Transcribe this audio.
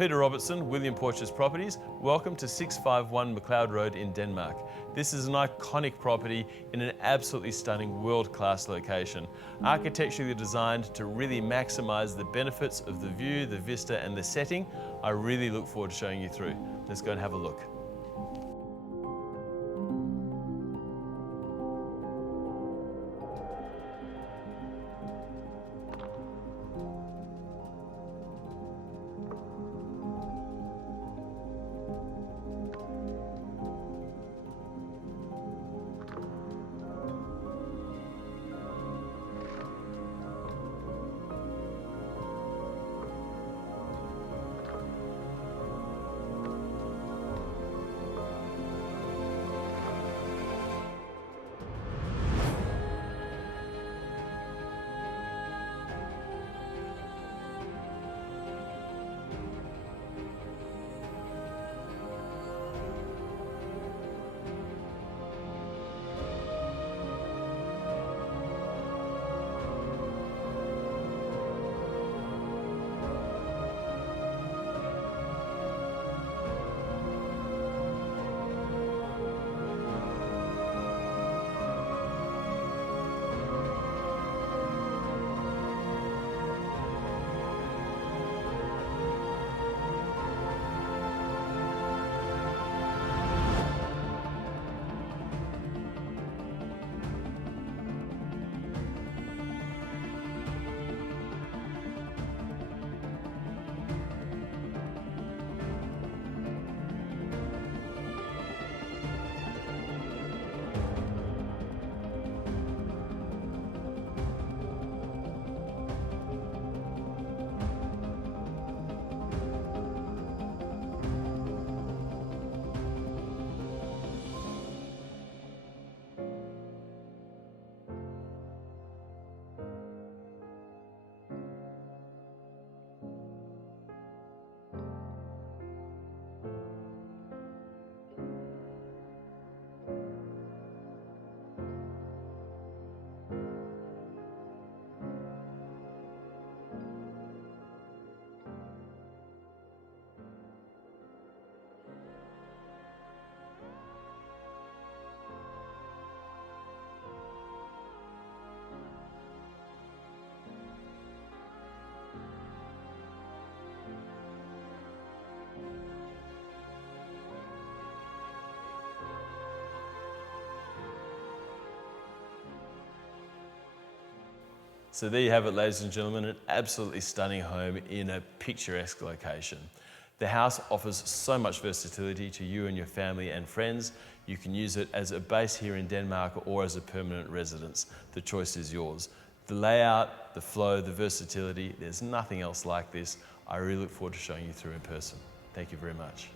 Peter Robertson, William Porches Properties. Welcome to 651 McLeod Road in Denmark. This is an iconic property in an absolutely stunning world-class location. Architecturally designed to really maximise the benefits of the view, the vista and the setting. I really look forward to showing you through. Let's go and have a look. So there you have it, ladies and gentlemen, an absolutely stunning home in a picturesque location. The house offers so much versatility to you and your family and friends. You can use it as a base here in Denmark or as a permanent residence. The choice is yours. The layout, the flow, the versatility, there's nothing else like this. I really look forward to showing you through in person. Thank you very much.